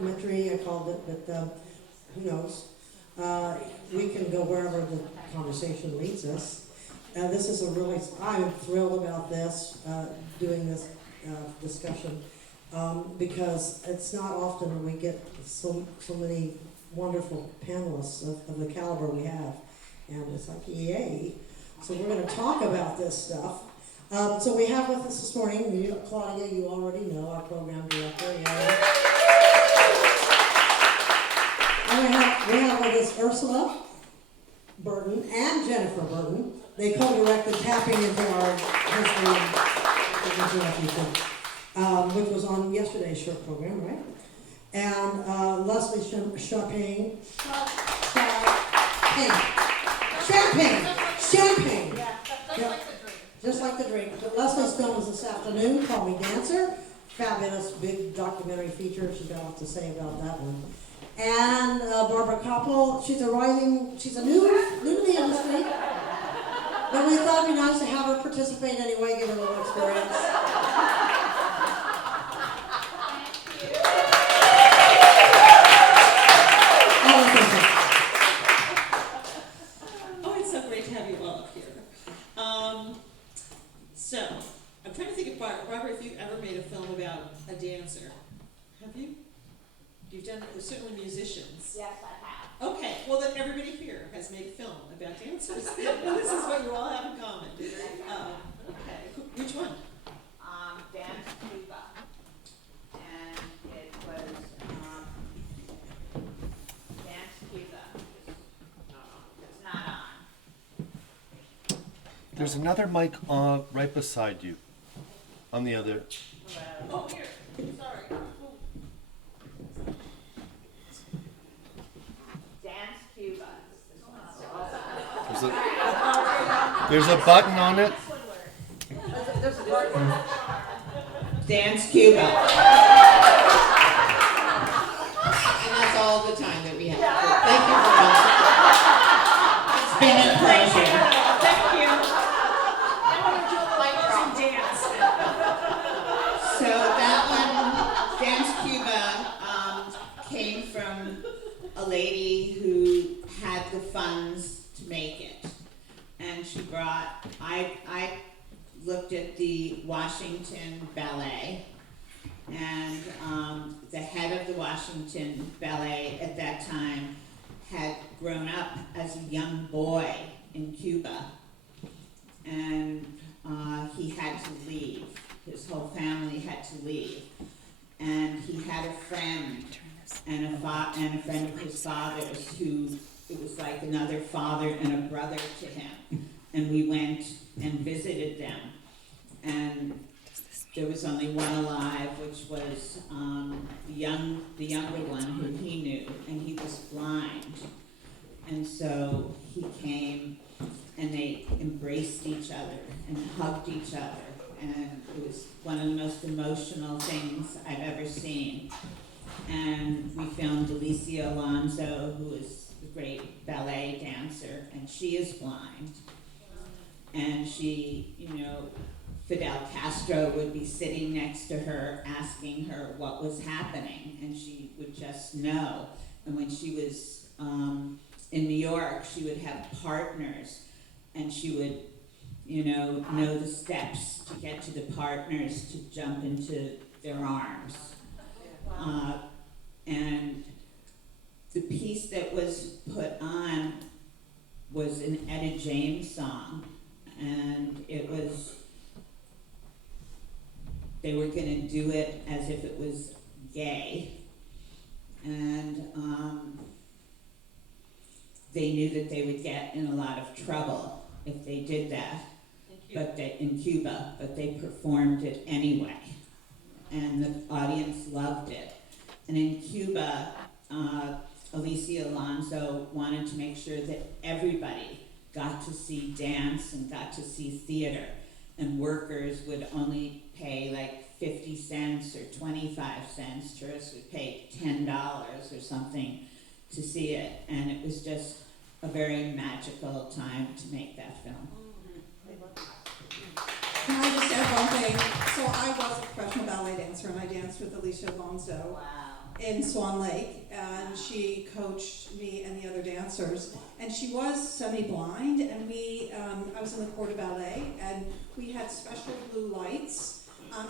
documentary, I called it, but who knows? We can go wherever the conversation leads us. This is a really, I'm thrilled about this, doing this discussion, because it's not often we get so many wonderful panelists of the caliber we have, and it's like, yay. So we're going to talk about this stuff. So we have with us this morning, Claudia, you already know, our program director. And we have with us Ursula Burton and Jennifer Burton. They co-directed Tapping into Our History, which was on yesterday's short program, right? And Leslie Shampaine. Champagne. Yeah, just like the drink. But Leslie's film was this afternoon, Call Me Dancer. Fabulous, big documentary feature. She's got a lot to say about that one. And Barbara Kopple, she's new to the industry. But we thought it'd be nice to have her participate anyway, give her a little experience. Oh, it's so great to have you all up here. So, I'm trying to think of Barbara, if you've ever made a film about a dancer. Have you? You've done it with certainly musicians. Yes, I have. Okay, well then everybody here has made a film about dancers. This is what you all have in common. Okay, which one? Dance Cuba. And it was Dance Cuba. It's not on. There's another mic right beside you, on the other. Oh, here. Sorry. Dance Cuba. There's a button on it. Dance Cuba. And that's all the time that we have. Thank you for watching. It's been a pleasure. Thank you. I want to do a light dance. So that one, Dance Cuba, came from a lady who had the funds to make it. And she brought, I looked at the Washington Ballet, and the head of the Washington Ballet at that time had grown up as a young boy in Cuba, and he had to leave. His whole family had to leave, and he had a friend and a friend of his father's who, it was like another father and a brother to him. And we went and visited them. And there was only one alive, which was the younger one who he knew, and he was blind. And so he came and they embraced each other and hugged each other. And it was one of the most emotional things I've ever seen. And we filmed Alicia Alonso, who is a great ballet dancer, and she is blind. And she, Fidel Castro would be sitting next to her asking her what was happening, and she would just know. And when she was in New York, she would have partners, and she would, know the steps to get to the partners to jump into their arms. And the piece that was put on was an Etta James song, and they were going to do it as if it was gay, and they knew that they would get in a lot of trouble if they did that, in Cuba, but they performed it anyway, and the audience loved it. And in Cuba, Alicia Alonso wanted to make sure that everybody got to see dance and got to see theater, and workers would only pay like 50 cents or 25 cents, tourists would pay $10 or something to see it, and it was just a very magical time to make that film. Can I just add one thing? So I was a professional ballet dancer, and I danced with Alicia Alonso. Wow. in Swan Lake, and she coached me and the other dancers. And she was semi-blind, and I was in the Corps de Ballet, and we had special blue lights.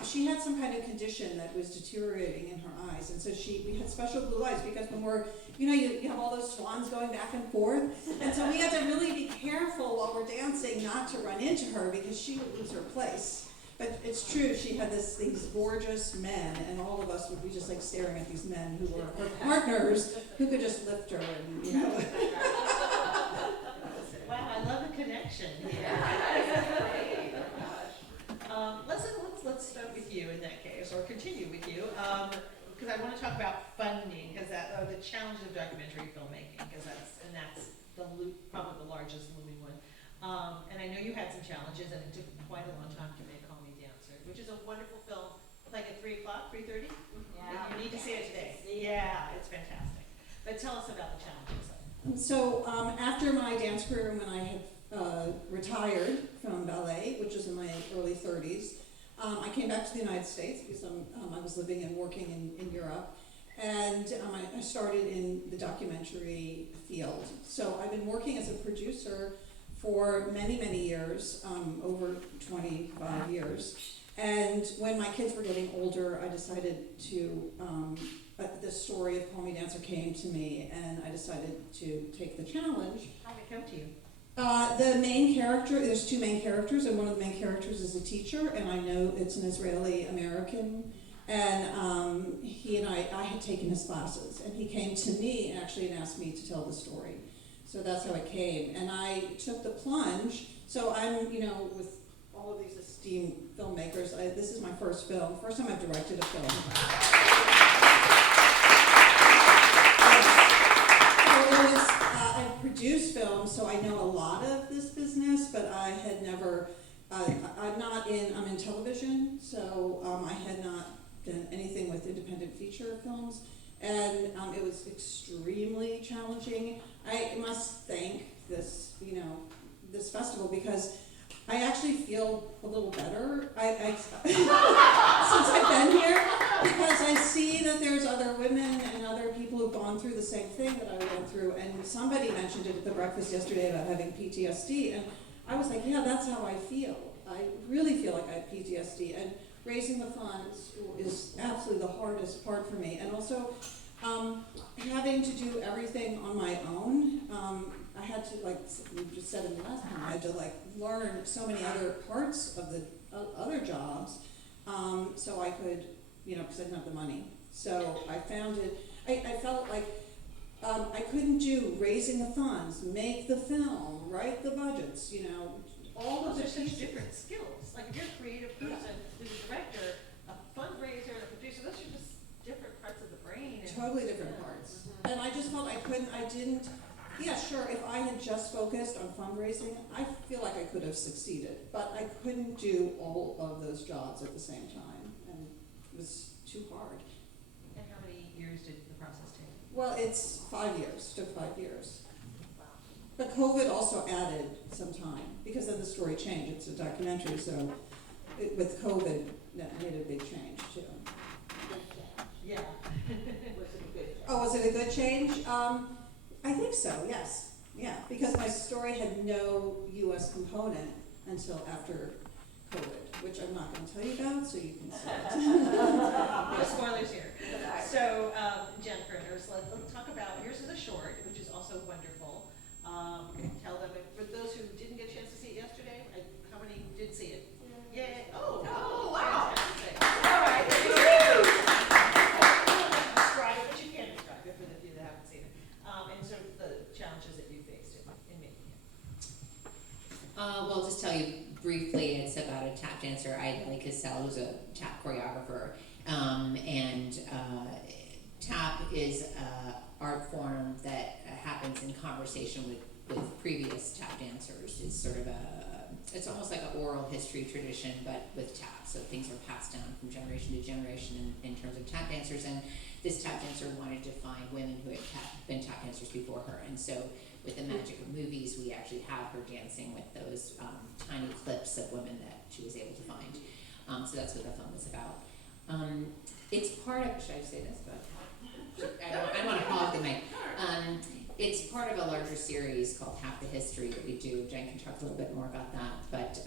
She had some kind of condition that was deteriorating in her eyes, and so we had special blue lights because when you have all those swans going back and forth, and so we had to really be careful while we're dancing not to run into her because she would lose her place. But it's true, she had these gorgeous men, and all of us would be just like staring at these men who were her partners, who could just lift her and, you know. Wow, I love the connection here. Let's start with you in that case, or continue with you, because I want to talk about funding, because the challenges of documentary filmmaking, because that's probably the largest looming one. And I know you had some challenges, and it took quite a long time to make Call Me Dancer, which is a wonderful film, like at 3 o'clock, 3:30? Yeah. You need to see it today. Yeah, it's fantastic. But tell us about the challenges. So after my dance career, when I had retired from ballet, which was in my early 30s, I came back to the United States because I was living and working in Europe, and I started in the documentary field. So I've been working as a producer for many, many years, over 25 years. And when my kids were getting older, I decided to, the story of Call Me Dancer came to me, and I decided to take the challenge. How did it come to you? The main character, there's two main characters, and one of the main characters is a teacher, and I know it's an Israeli-American, and he and I had taken his classes, and he came to me actually and asked me to tell the story. So that's how it came, and I took the plunge. So I'm, with all of these esteemed filmmakers, this is my first film, first time I've directed a film. I've produced films, so I know a lot of this business, but I had never, I'm in television, so I had not done anything with independent feature films, and it was extremely challenging. I must thank this, this festival, because I actually feel a little better since I've been here, because I see that there's other women and other people who've gone through the same thing that I went through, and somebody mentioned it at the breakfast yesterday about having PTSD, and I was like, yeah, that's how I feel. I really feel like I have PTSD, and raising the funds is absolutely the hardest part for me, and also having to do everything on my own. I had to, like we just said in the last one, I had to learn so many other parts of the other jobs, so I could, because I didn't have the money. So I found it, I felt like I couldn't do raising the funds, make the film, write the budgets, all of Those are the such different skills. Like if you're a creative person, there's a director, a fundraiser, a producer, those are just different parts of the brain. Totally different parts. And I just felt yeah, sure, if I had just focused on fundraising, I feel like I could have succeeded, but I couldn't do all of those jobs at the same time, and it was too hard. And how many years did the process take? Well, it's 5 years, took 5 years. But COVID also added some time, because then the story changed. It's a documentary, so with COVID, that made a big change too. Yeah. Was it a good change? I think so, yes. Yeah, because my story had no U.S. component until after COVID, which I'm not going to tell you about, so you can see it. No spoilers here. So, Jennifer and Ursula, let's talk about, yours is a short, which is also wonderful. Tell them, for those who didn't get a chance to see it yesterday, how many did see it? Yay. Oh, wow. Fantastic. All right. Describe it, but you can describe it for the few that haven't seen it. And sort of the challenges that you faced in making it. Well, just tell you briefly, it's about a tap dancer, Idly Cassell, who's a tap choreographer. Tap is an art form that happens in conversation with previous tap dancers. It's sort of it's almost like an oral history tradition, but with tap. So things are passed down from generation to generation in terms of tap dancers. And this tap dancer wanted to find women who had been tap dancers before her. And so with the magic of movies, we actually have her dancing with those tiny clips of women that she was able to find. So that's what the film is about. It's part of, should I say this? But larger series called Half the History that we do. Jen can talk a little bit more about that, but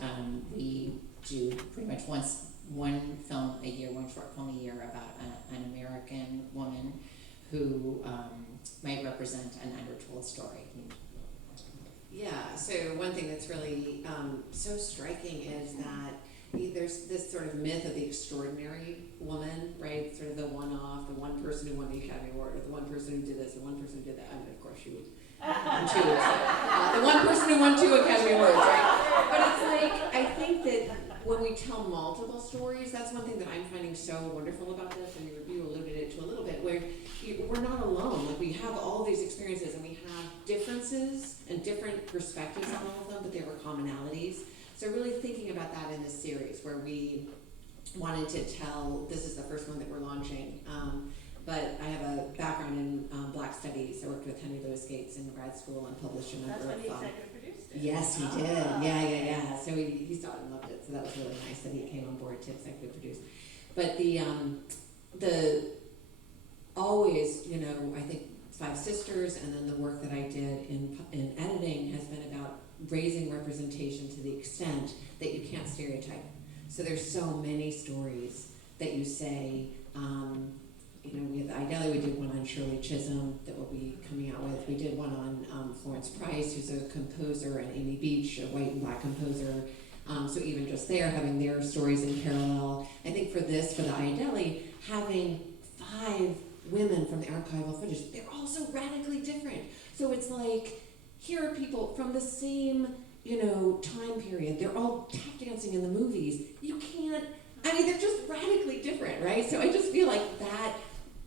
we do pretty much one film a year, one short film a year about an American woman who might represent an undertold story. Yeah, so one thing that's really so striking is that there's this sort of myth of the extraordinary woman, right? Sort of the one-off, the one person who won the Academy Award, or the one person who did this, the one person who did that. I mean, of course, she would won two. The one person who won 2 Academy Awards, right? But it's like, I think that when we tell multiple stories, that's one thing that I'm finding so wonderful about this, and you alluded it to a little bit, where we're not alone. Like, we have all these experiences, and we have differences and different perspectives on all of them, but there were commonalities. So really thinking about that in this series, where we wanted to tell, this is the first one that we're launching, but I have a background in Black studies. I worked with Henry Louis Gates in grad school and published a number That's of when he executive produced it. Yes, he did. Yeah. So he saw it and loved it. So that was really nice that he came on board to executive produce. But the always, you know, I think Five Sisters, and then the work that I did in editing has been about raising representation to the extent that you can't stereotype. So there's so many stories that you say, you know, with Idella, we did one on Shirley Chisholm that we'll be coming out with. We did one on Florence Price, who's a composer, and Amy Beach, a white and black composer. So even just there, having their stories in parallel. I think for the Idella, having 5 women from the archival footage, they're all so radically different. So it's like, here are people from the same, you know, time period. They're all tap dancing in the movies. You can't, I mean, they're just radically different, right? So I just feel like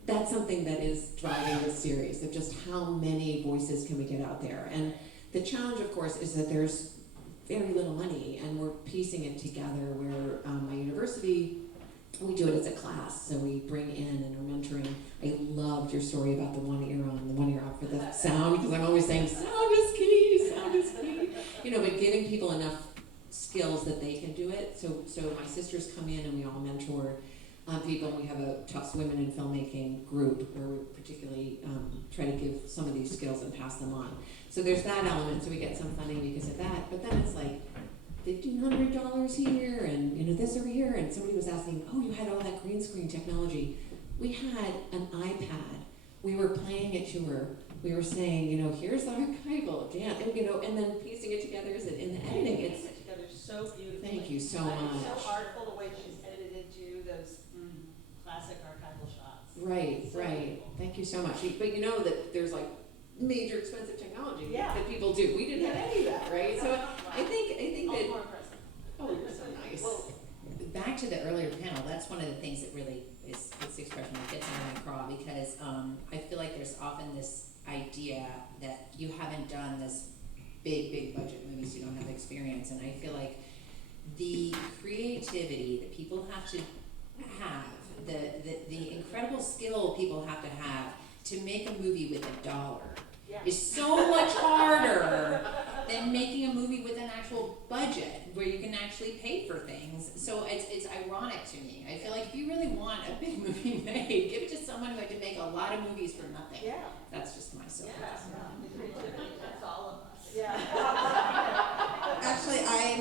that's something that is driving this series, of just how many voices can we get out there. And the challenge, of course, is that there's very little money, and we're piecing it together where my university, we do it as a class, so we bring in and are mentoring. I loved your story about the one ear on, the one ear off for the sound, because I'm always saying, sound is key, sound is key. You know, but giving people enough skills that they can do it. So my sisters come in and we all mentor people. We have a Tufts Women in Filmmaking group where we particularly try to give some of these skills and pass them on. So there's that element, so we get some funding because of that, but then it's like $1,500 here and, you know, this over here, and somebody was asking, oh, you had all that green screen technology. We had an iPad. We were playing it to her. We were saying, you know, here's the archival, Dan, and, you know, and then piecing it together is in the editing. It's it together so beautifully. Thank you so much. It's so artful the way she's edited into those classic archival shots. Right, So right. beautiful. Thank you so much. But you know that there's like major expensive technology Yeah. that people do. We didn't have any of that, right? So I think All that, more impressive. oh, you're so nice. Well, Back to the earlier panel, that's one of the things that really is this expression that gets under my craw, because I feel like there's often this idea that you haven't done this big budget movies, you don't have experience, and I feel like the creativity that people have to have, the incredible skill people have to make a movie with $1 yeah. is so much harder than making a movie with an actual budget where you can actually pay for things. So it's ironic to me. I feel like if you really want a big movie made, give it to someone who had to make a lot of movies for nothing. Yeah. That's just my soapbox. That's all of us. Yeah. Actually, I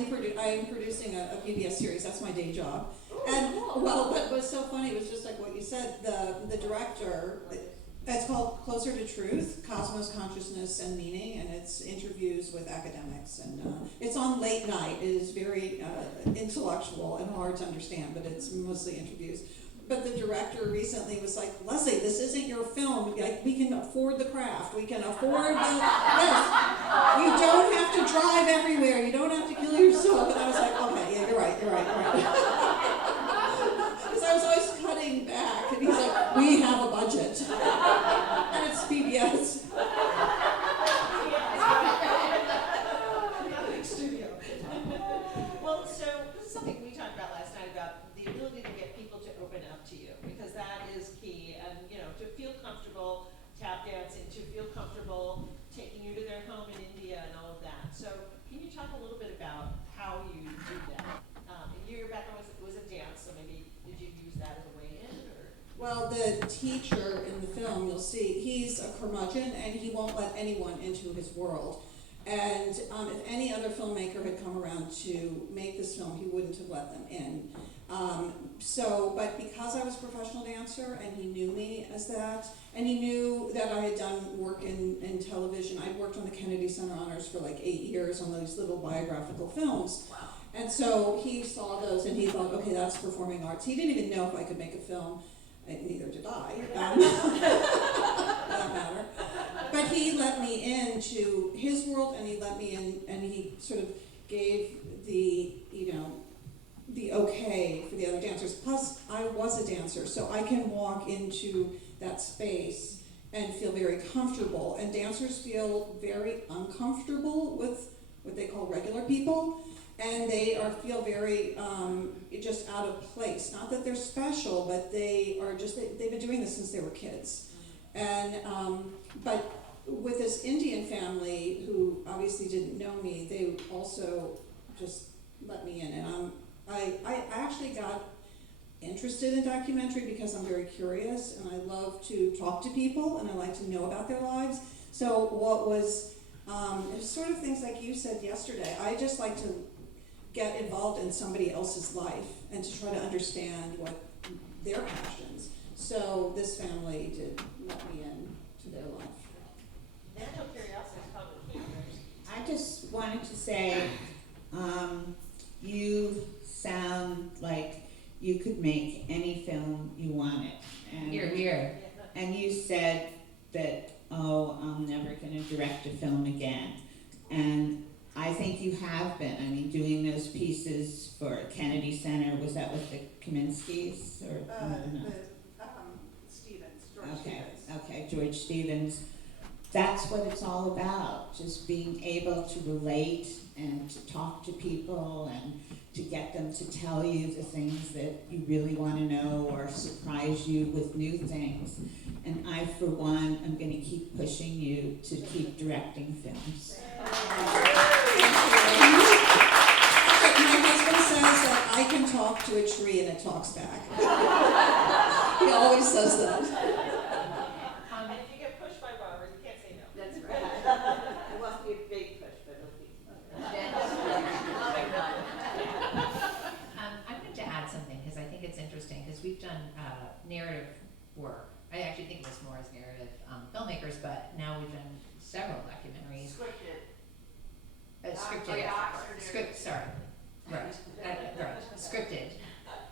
am producing a PBS series. That's my day job. Ooh, And cool. well, but what's so funny was just like what you said. The director. It's called Closer to Truth: Cosmos, Consciousness, and Meaning, and it's interviews with academics. And it's on late night. It is very intellectual and hard to understand, but it's mostly interviews. But the director recently was like, Leslie, this isn't your film. Like, we can afford the craft. We can afford this. You don't have to drive everywhere. You don't have to kill yourself. And I was like, okay, yeah, you're right. Because I was always cutting back. And he's like, we have a budget. And it's PBS. Studio. Well, so this is something we talked about last night, about the ability to get people to open up to you, because that is key. And, you know, to feel comfortable tap dancing, to feel comfortable taking you to their home in India and all of that. So can you talk a little bit about how you do that? Your background Well, the teacher in the film, you'll see, he's a curmudgeon and he won't let anyone into his world. And if any other filmmaker had come around to make this film, he wouldn't have let them in. But because I was a professional dancer and he knew me as that, and he knew that I had done work in television, I'd worked on the Kennedy Center Honors for like 8 years on these little biographical films. Wow. And so he saw those and he thought, okay, that's performing arts. He didn't even know if I could make a film. Neither did I, for that matter. But he let me into his world, and he let me in, and he sort of gave the okay for the other dancers. Plus, I was a dancer, so I can walk into that space and feel very comfortable. And dancers feel very uncomfortable with what they call regular people. And they feel very just out of place. Not that they're special, but they are just, they've been doing this since they were kids. And, but with this Indian family who obviously didn't know me, they also just let me in. And I actually got interested in documentary because I'm very curious and I love to talk to people and I like to know about their lives. So what was sort of things like you said yesterday, I just like to get involved in somebody else's life and to try to understand what their passions. So this family did let me in to their life. Natural curiosity is probably key. I just wanted to say, you sound like you could make any film you wanted. And Here, here. And you said that, oh, I'm never going to direct a film again. And I think you have been. I mean, doing those pieces for Kennedy Center, was that with the Kaminskis? Or no? Stevens, George Okay, Stevens. okay, George Stevens. That's what it's all about, just being able to relate and to talk to people and to get them to tell you the things that you really want to know or surprise you with new things. And I, for one, am going to keep pushing you to keep directing films. My husband says that I can talk to a tree and it talks back. He always says that. If you get pushed by Barbara, you can't say no. That's right. It won't be a big push, but it'll be. I wanted to add something because I think it's interesting because we've done narrative work. I actually think of us more as narrative filmmakers, but now we've done several documentaries. Scripted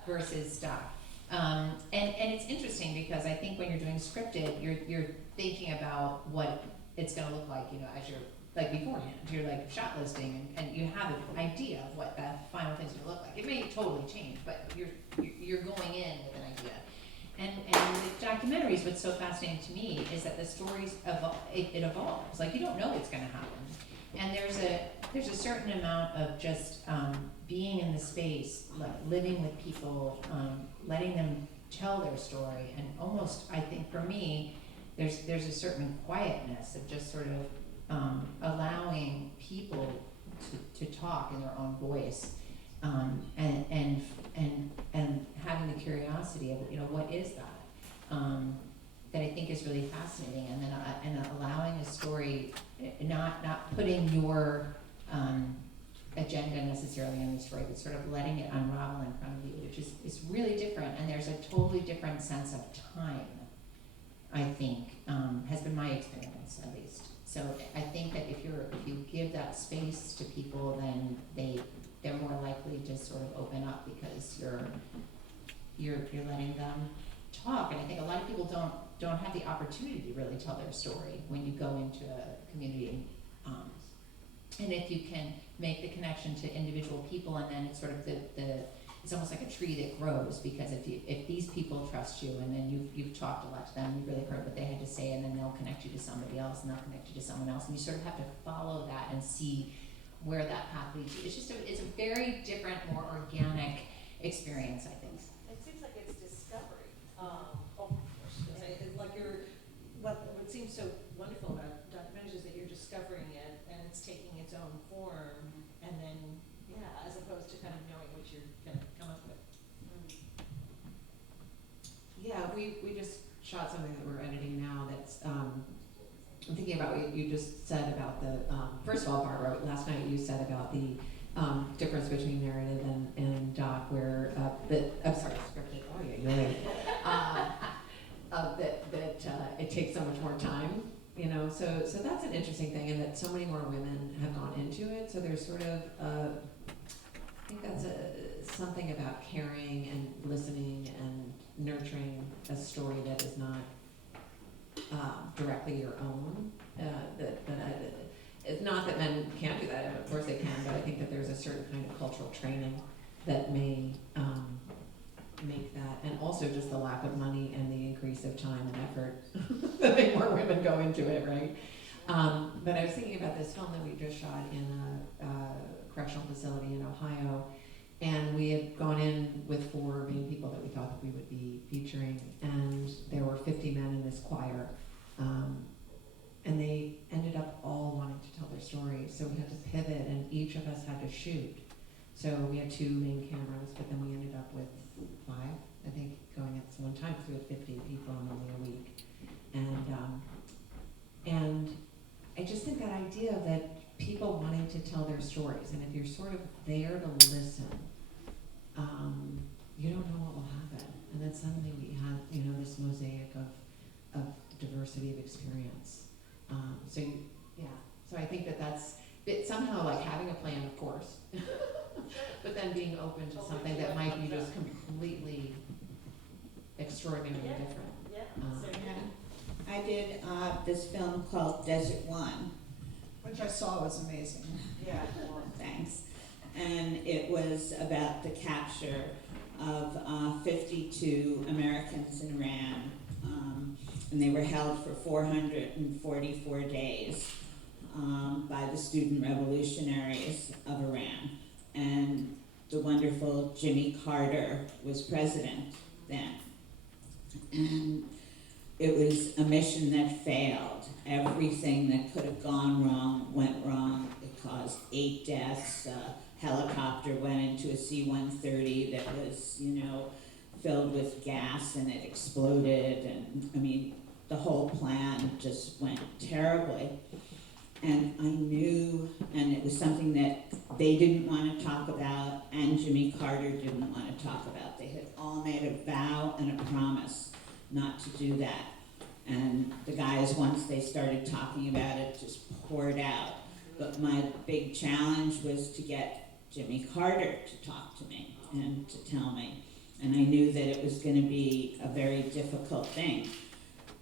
versus doc. And it's interesting because I think when you're doing scripted, you're thinking about what it's going to look like, as you're like beforehand. You're like shot listing, and you have an idea of what the final thing's going to look like. It may totally change, but you're going in with an idea. And with documentaries, what's so fascinating to me is that the stories it evolves. Like, you don't know what's going to happen. And there's a certain amount of just being in the space, living with people, letting them tell their story, and almost, I think for me, there's a certain quietness of just sort of allowing people to talk in their own voice, and having the curiosity of what is that. That I think is really fascinating, and then and allowing a story, not putting your agenda necessarily on the story, but sort of letting it unravel in front of you, which is really different. And there's a totally different sense of time, I think, has been my experience at least. So I think that if you give that space to people, then they're more likely to sort of open up because you're letting them talk. And I think a lot of people don't have the opportunity to really tell their story when you go into a community. And if you can make the connection to individual people, and then it's sort of it's almost like a tree that grows, because if these people trust you, and then you've talked a lot to them, you've really heard what they had to say, and then they'll connect you to somebody else, and they'll connect you to someone else, and you sort of have to follow that and see where that path leads you. It's a very different, more organic experience, I think. It seems like it's discovery. What seems so wonderful about documentaries is that you're discovering it and it's taking its own form, and then as opposed to kind of knowing what you're going to come up with. Yeah, we just shot something that we're editing now that's, I'm thinking about what you just said about the, first of all, Barbara, last night you said about the difference between narrative and doc where, I'm sorry, scripted, oh yeah, you're right. That it takes so much more time, you know, so that's an interesting thing, and that so many more women have gone into it, so there's sort of, I think that's something about caring and listening and nurturing a story that is not directly your own. It's not that men can't do that, of course they can, but I think that there's a certain kind of cultural training that may make that, and also just the lack of money and the increase of time and effort that make more women go into it, right? But I was thinking about this film that we just shot in a correctional facility in Ohio, and we had gone in with 4 main people that we thought that we would be featuring, and there were 50 men in this choir, and they ended up all wanting to tell their story, so we had to pivot, and each of us had to shoot. So we had 2 main cameras, but then we ended up with 5, I think, going at one time, because we had 50 people in only a week. And I just think that idea that people wanting to tell their stories, and if you're sort of there to listen, you don't know what will happen. And then suddenly we have, you know, this mosaic of diversity of experience. So I think that that's somehow like having a plan, of course, but then being open to something that might be just completely extraordinarily different. I did this film called Desert One. Which I saw was amazing. Yeah. Thanks. And it was about the capture of 52 Americans in Iran. And they were held for 444 days by the student revolutionaries of Iran. And the wonderful Jimmy Carter was president then. And it was a mission that failed. Everything that could have gone wrong went wrong. It caused 8 deaths. A helicopter went into a C-130 that was, you know, filled with gas, and it exploded. And I mean, the whole plan just went terribly. And I knew, and it was something that they didn't want to talk about, and Jimmy Carter didn't want to talk about. They had all made a vow and a promise not to do that. And the guys, once they started talking about it, just poured out. But my big challenge was to get Jimmy Carter to talk to me and to tell me. And I knew that it was going to be a very difficult thing.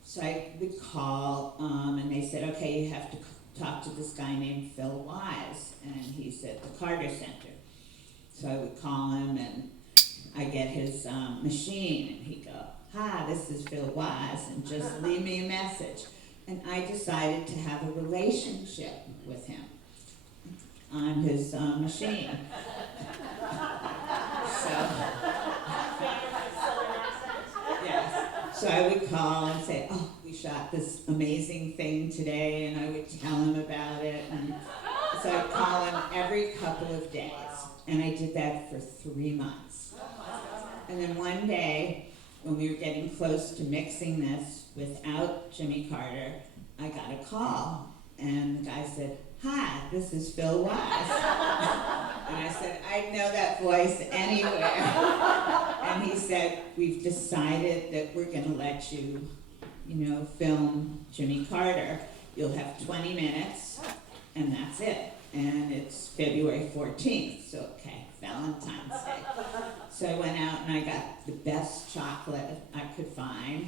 So I would call, and they said, okay, you have to talk to this guy named Phil Wise, and he's at the Carter Center. So I would call him, and I get his machine, and he'd go, hi, this is Phil Wise, and just leave me a message. And I decided to have a relationship with him on his machine. So I would call and say, oh, we shot this amazing thing today, and I would tell him about it. And so I'd call him every couple of days, and I did that for 3 months. And then one day, when we were getting close to mixing this without Jimmy Carter, I got a call, and the guy said, hi, this is Phil Wise. And I said, I'd know that voice anywhere. And he said, we've decided that we're gonna let you, you know, film Jimmy Carter. You'll have 20 minutes, and that's it. And it's February 14th, so okay, Valentine's Day. So I went out and I got the best chocolate I could find.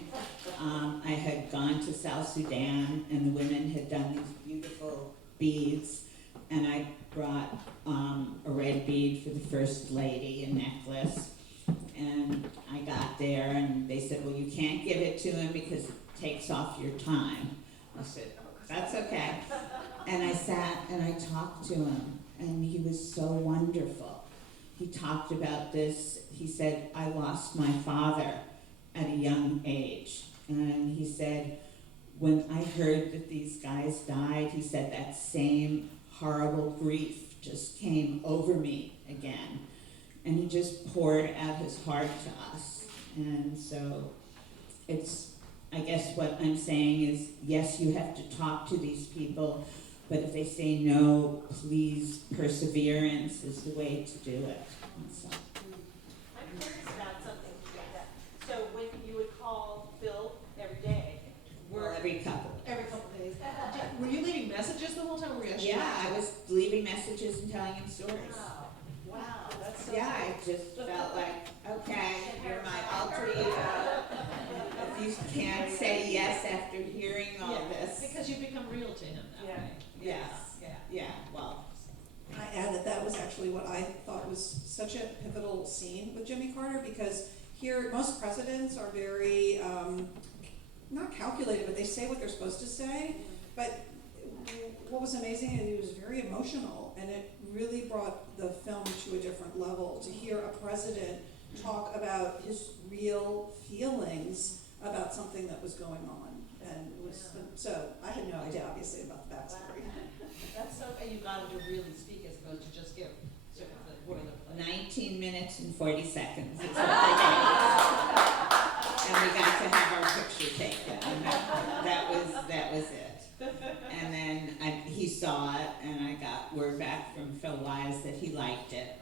I had gone to South Sudan, and the women had done these beautiful beads, and I brought a red bead for the First Lady, a necklace. And I got there, and they said, well, you can't give it to him because it takes off your time. I said, that's okay. And I sat and I talked to him, and he was so wonderful. He talked about this. He said, I lost my father at a young age. And he said, when I heard that these guys died, he said that same horrible grief just came over me again. And he just poured out his heart to us. And so I guess what I'm saying is, yes, you have to talk to these people, but if they say no, please, perseverance is the way to do it. And so, I'm curious about something like that. So when you would call Phil every day, well, every couple. every couple of days, were you leaving messages the whole time, or were you actually? Yeah, I was leaving messages and telling him stories. Wow, that's so. Yeah, I just felt like, okay, you're my alter ego. If you can't say yes after hearing all Yeah, this. because you become real to him that way. Yeah. Yeah. Yeah, well, I add that that was actually what I thought was such a pivotal scene with Jimmy Carter, because here, most presidents are very, not calculated, but they say what they're supposed to say. But what was amazing is he was very emotional, and it really brought the film to a different level, to hear a president talk about his real feelings about something that was going on. And it was, so I had no idea, obviously, about the backstory. That's so, and you got him to really speak as opposed to just give sort of the boilerplate. 19 minutes and 40 seconds is what they gave. And we got to have our picture taken. That was it. And then he saw it, and I got word back from Phil Wise that he liked it.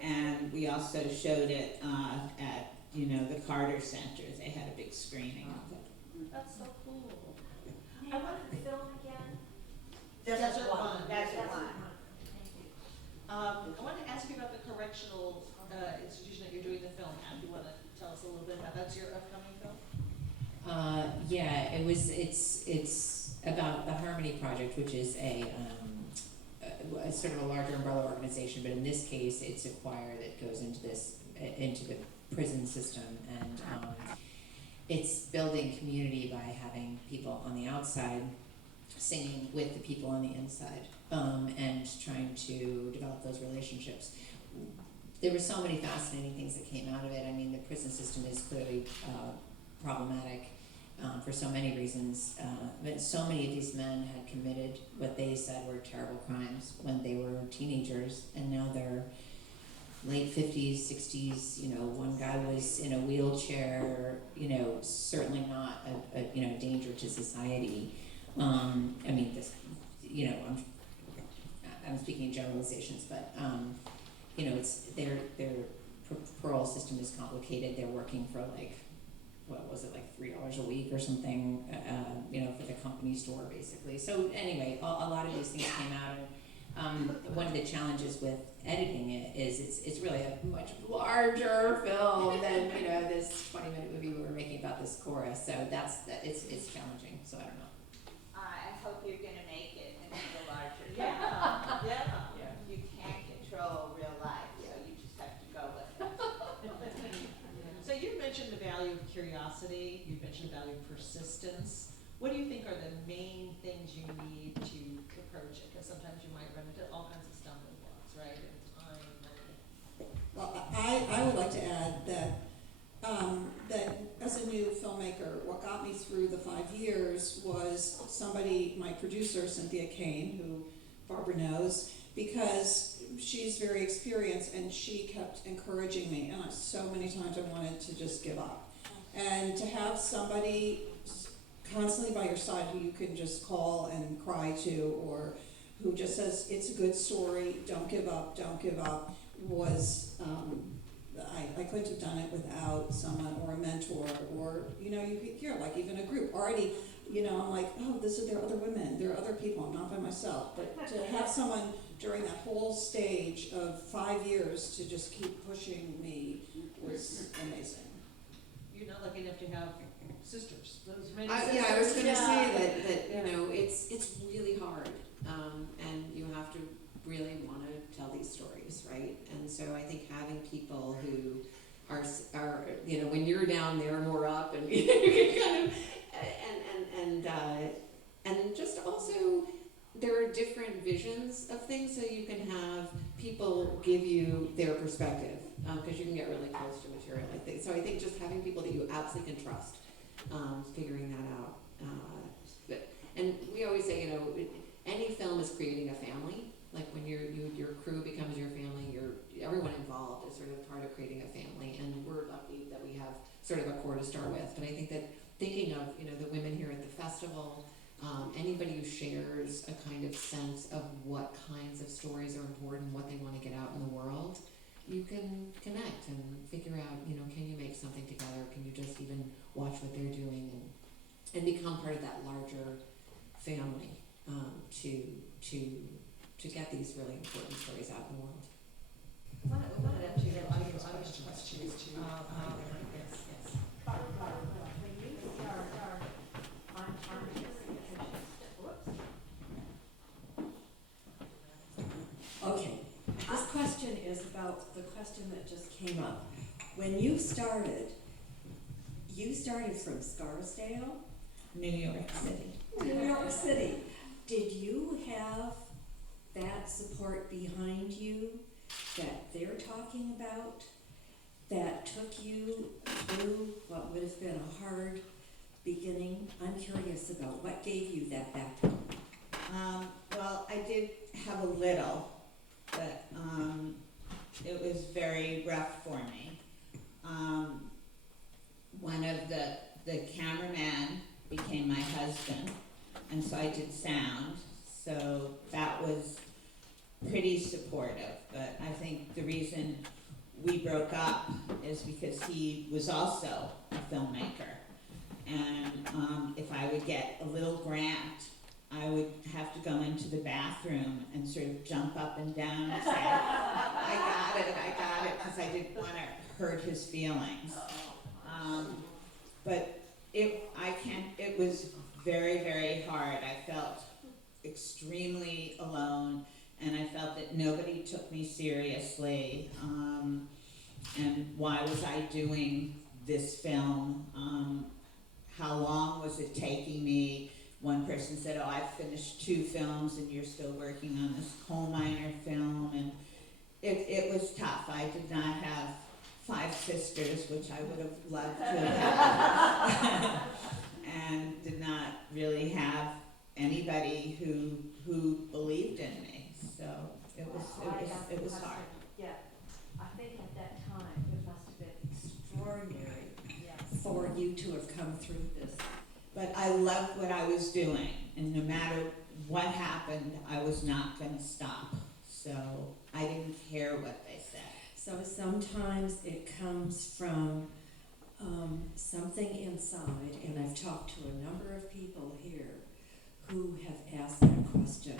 And we also showed it at, the Carter Center. They had a big screening of it. That's so cool. I wanted to film again. Desert One. Desert One. I wanted to ask you about the correctional institution that you're doing the film at. Do you want to tell us a little bit about that's your upcoming film? Yeah, it's about the Harmony Project, which is a sort of a larger umbrella organization, but in this case, it's a choir that goes into the prison system, and it's building community by having people on the outside singing with the people on the inside, and trying to develop those relationships. There were so many fascinating things that came out of it. I mean, the prison system is clearly problematic for so many reasons, but so many of these men had committed what they said were terrible crimes when they were teenagers, and now they're late 50s, 60s. One guy was in a wheelchair, certainly not a danger to society. I mean, this, I'm speaking in generalizations, but it's their parole system is complicated. They're working for $3 a week or something, for the company store, basically. So anyway, a lot of these things came out, and one of the challenges with editing it is it's really a much larger film than this 20-minute movie we were making about this chorus. So it's challenging. So I don't know. I hope you're gonna make it into the larger. Yeah. You can't control real life, so you just have to go with it. So you mentioned the value of curiosity. You mentioned the value of persistence. What do you think are the main things you need to approach it? Because sometimes you might run into all kinds of stumbling blocks, right? And time. Well, I would like to add that that as a new filmmaker, what got me through the 5 years was somebody, my producer, Cynthia Kane, who Barbara knows, because she's very experienced, and she kept encouraging me, and so many times I wanted to just give up. And to have somebody constantly by your side who you can just call and cry to, or who just says, it's a good story, don't give up, was, I couldn't have done it without someone or a mentor, or, you hear like even a group already, I'm like, oh, there are other women, there are other people, I'm not by myself. But to have someone during that whole stage of 5 years to just keep pushing me was amazing. You're not lucky enough to have sisters. Those many Yeah, I was gonna sisters. say that it's really hard, and you have to really want to tell these stories, right? And so I think having people who are when you're down, they're more up, and you can kind of and just also there are different visions of things, so you can have people give you their perspective, because you can get really close to material like that. So I think just having people that you absolutely can trust, figuring that out. And we always say, any film is creating a family. Like when your crew becomes your family, everyone involved is sort of part of creating a family. And we're lucky that we have sort of a core to start with. But I think that festival, anybody who shares a kind of sense of what kinds of stories are important, what they want to get out in the world, you can connect and figure out, can you make something together? Can you just even watch what they're doing and become part of that larger family to get these really important stories out in the world. Okay, this question is about the question that just came up. When you started from Scarsdale? New York City. New York City. Did you have that support behind you that they're talking about that took you through what would have been a hard beginning? I'm curious about what gave you that background. Well, I did have a little, but it was very rough for me. One of the cameraman became my husband, and so I did sound, so that was pretty supportive. But I think the reason we broke up is because he was also a filmmaker, and if I would get a little grant, I would have to go into the bathroom and sort of jump up and down and say, I got it, because I didn't want to hurt his feelings. But it was very, very hard. I felt extremely alone, and I felt that nobody took me seriously. And why was I doing this film? How long was it taking me? One person said, oh, I've finished 2 films and you're still working on this coal miner film. And it was tough. I did not have 5 sisters, which I would have loved to have. And did not really have anybody who believed in me. So it was hard. Yeah, I think at that time it must have been extraordinary for you to have come through this. But I loved what I was doing, and no matter what happened, I was not going to stop. So I didn't care what they said. So sometimes it comes from something inside, and I've talked to a number of people here who have asked that question,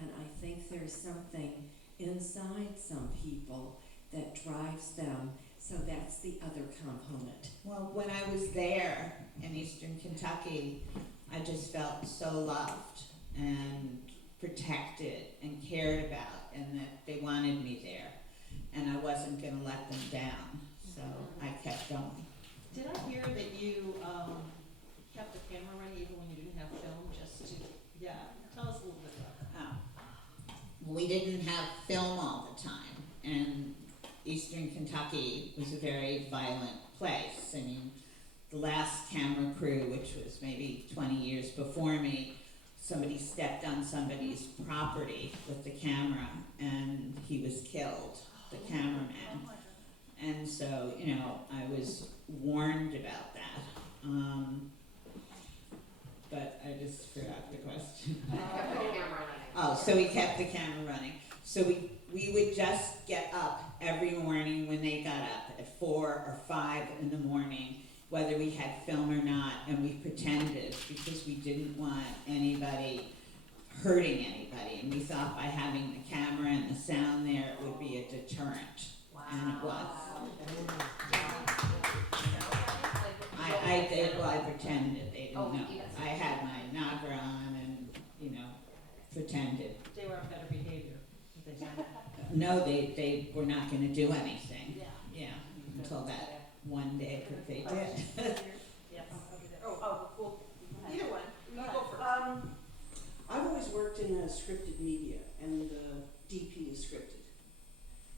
and I think there's something inside some people that drives them, so that's the other component. Well, when I was there in Eastern Kentucky, I just felt so loved and protected and cared about, and that they wanted me there, and I wasn't going to let them down, so I kept going. Did I hear that you kept the camera running even when you didn't have film, just to, tell us a little bit about that. We didn't have film all the time, and Eastern Kentucky was a very violent place. I mean, the last camera crew, which was maybe 20 years before me, somebody stepped on somebody's property with the camera and he was killed, the cameraman. And so, I was warned about that. But I just forgot the question. Oh, so we kept the camera running. So we would just get up every morning when they got up at 4 or 5 in the morning, whether we had film or not, and we pretended because we didn't want anybody hurting anybody. And we thought by having the camera and the sound there, it would be a deterrent. Wow. And it was. I pretended. They didn't know. I had my Nagra on and, pretended. They were on better behavior. No, they were not going to do anything. Yeah. Until that one day that they did. Yes. Cool. Either one. You go first. I've always worked in scripted media, and the DP is scripted.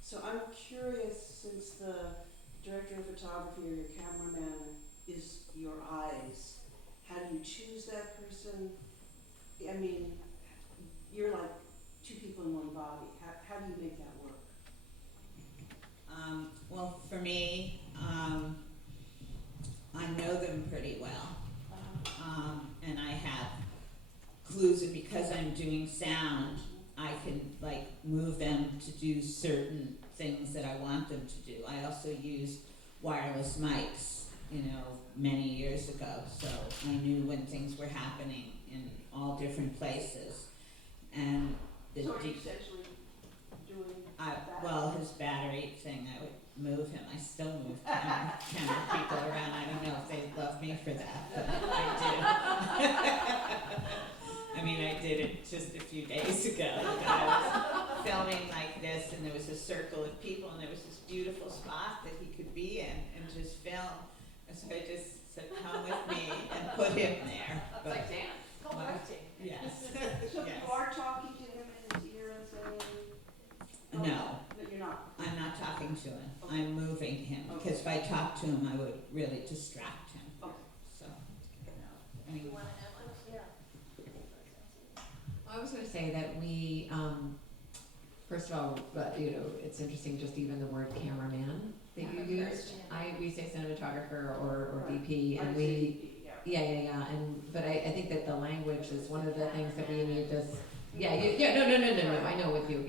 So I'm curious, since the director of photography or your cameraman is your eyes, how do you choose that person? I mean, you're like 2 people in one body. How do you make that work? Well, for me, I know them pretty well, and I have clues, and because I'm doing sound, I can like move them to do certain things that I want them to do. I also used wireless mics, you know, many years ago, so I knew when things were happening in all different places. And the So are you essentially doing that? well, his battery thing, I would move him. I still move camera people around. I don't know if they love me for that, but I did. I mean, I did it just a few days ago. But I was filming like this, and there was a circle of people, and there was this beautiful spot that he could be in and just film. And so I just said, "Come with me," and put him there. It's like dance, it's called acting. Yes. So Yes. you are talking to him in his ear and saying? No. No, you're not. I'm not talking to him. I'm moving him, because if I talk to him, I would really distract him. Okay. So, anyway. I was gonna say that we, first of all, but, you know, it's interesting, just even the word cameraman that you used. We say cinematographer or DP, and we, yeah, and, but I think that the language is one of the things that we need this, no, I know with you,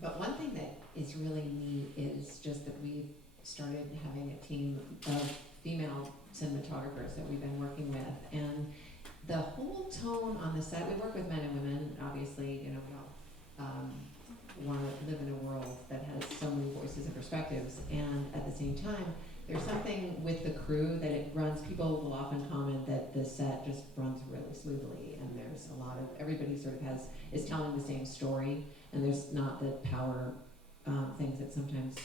but one thing that is really neat is just that we've started having a team of female cinematographers that we've been working with, and the whole tone on the set, we work with men and women, obviously, you know, we all want to live in a world that has so many voices and perspectives, and at the same time, there's something with the crew that it runs, people will often comment that the set just runs really smoothly, and there's a lot of, everybody sort of is telling the same story, and there's not the power things that sometimes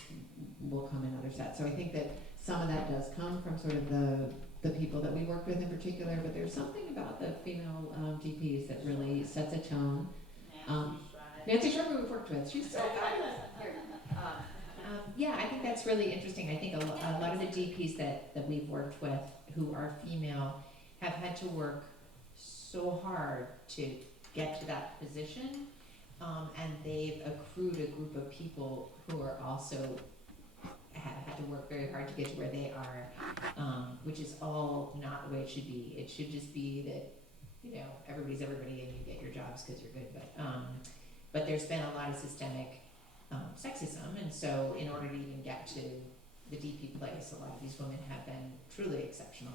will come in other sets. So I think that some of that does come from sort of the people that we work with in particular, but there's something about the female DPs that really sets a tone. Nancy Sherman we've worked with, she's so fabulous. Yeah, I think that's really interesting. I think a lot of the DPs that we've worked with who are female have had to work so hard to get to that position, and they've accrued a group of people who are also have had to work very hard to get to where they are, which is all not the way it should be. It should just be that, you know, everybody's everybody and you get your jobs because you're good, but there's been a lot of systemic sexism, and so in order to even get to the DP place, a lot of these women have been truly exceptional,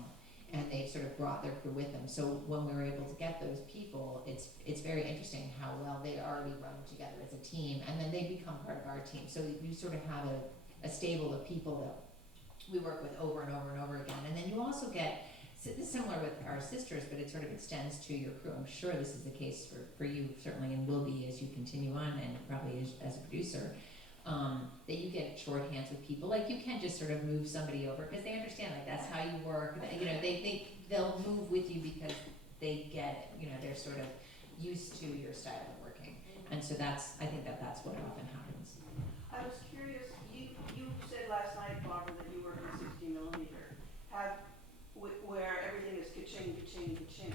and they've sort of brought their crew with them. So when we were able to get those people, it's very interesting how well they already run together as a team, and then they become part of our team. So you sort of have a stable of people that we work with over and over and over again, and then you also get, this is similar with our sisters, but it sort of extends to your crew. I'm sure this is the case for you, certainly, and will be as you continue on, and probably as a producer, that you get shorthands with people. Like, you can't just sort of move somebody over, because they understand, like, that's how you work. You know, they'll move with you because they get it. You know, they're sort of used to your style of working. And so I think that's what often happens. I was curious, you said last night, Barbara, that you work in 16 millimeter. Where everything is ka-ching, ka-ching, ka-ching.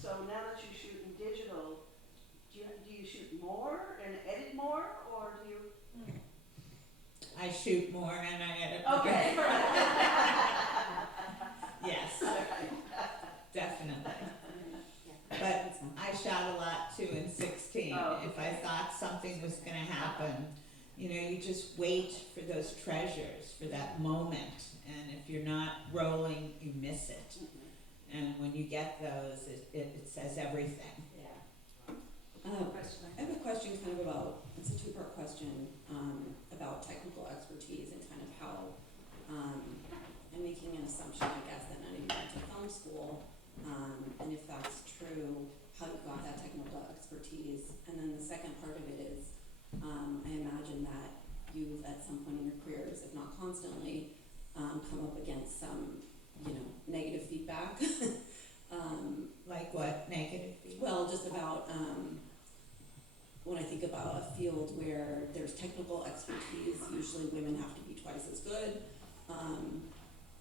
So now that you shoot in digital, do you shoot more and edit more, or do you? I shoot more and I edit more. Okay. Yes, definitely. But I shot a lot too in 16. Oh, If I thought something was going to happen, you know, you just wait for those treasures, for that moment. And if you're not rolling, you miss it. And when you get those, it says everything. I have a question kind of about, it's a two-part question, about technical expertise and kind of how, I'm making an assumption, I guess, that none of you went to film school, and if that's true, how you got that technical expertise. And then the second part of it is, I imagine that you've at some point in your careers, if not constantly, come up against some, you know, negative feedback. Like what? Negative feedback? Well, just about, when I think about a field where there's technical expertise, usually women have to be twice as good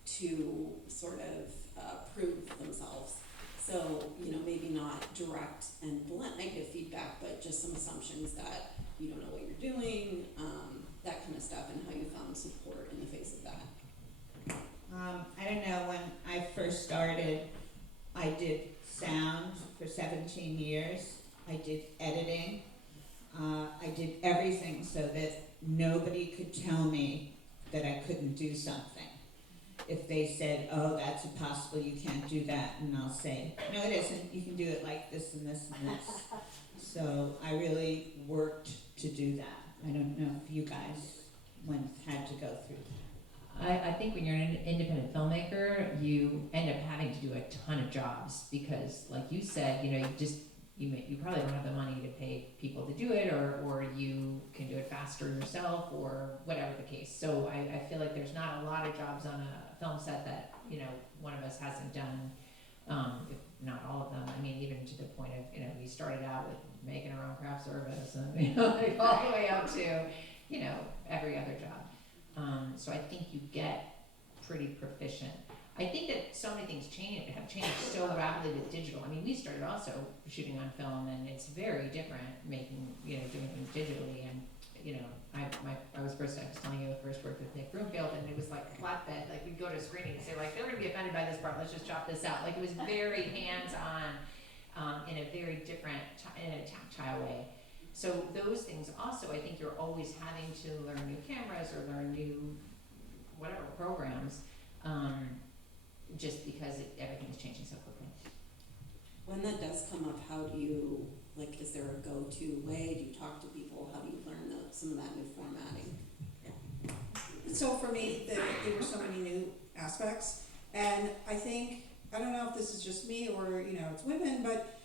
to sort of prove themselves. So, you know, maybe not direct and blunt negative feedback, but just some assumptions that you don't know what you're doing, that kind of stuff, and how you found support in the face of that. I don't know, when I first started, I did sound for 17 years. I did editing. I did everything so that nobody could tell me that I couldn't do something. If they said, oh, that's impossible, you can't do that, and I'll say, no, it isn't, you can do it like this and this and this. So I really worked to do that. I don't know if you guys had to go through that. I think when you're an independent filmmaker, you end up having to do a ton of jobs because, like you said, you know, you probably don't have the money to pay people to do it, or you can do it faster yourself, or whatever the case. So I feel like there's not a lot of jobs on a film set that, you know, one of us hasn't done, if not all of them. I mean, even to the point of, you know, we started out with making our own craft service, and, you know, like all the way up to, you know, every other job. So I think you get pretty proficient. I think that so many things have changed so rapidly with digital. I mean, we started also shooting on film, and it's very different making, you know, doing things digitally. And, you know, I was telling you, I first worked with Nick Broomfield, and it was like a flatbed. Like, we'd go to a screening and say, like, they're gonna be offended by this part, let's just chop this out. Like, it was very hands-on, in a very different, in a tactile way. So those things also, I think you're always having to learn new cameras or learn new, whatever, programs, just because everything's changing so quickly. When that does come up, how do you, like, is there a go-to way? Do you talk to people? How do you learn some of that new formatting? So for me, there were so many new aspects, and I don't know if this is just me or, you know, it's women, but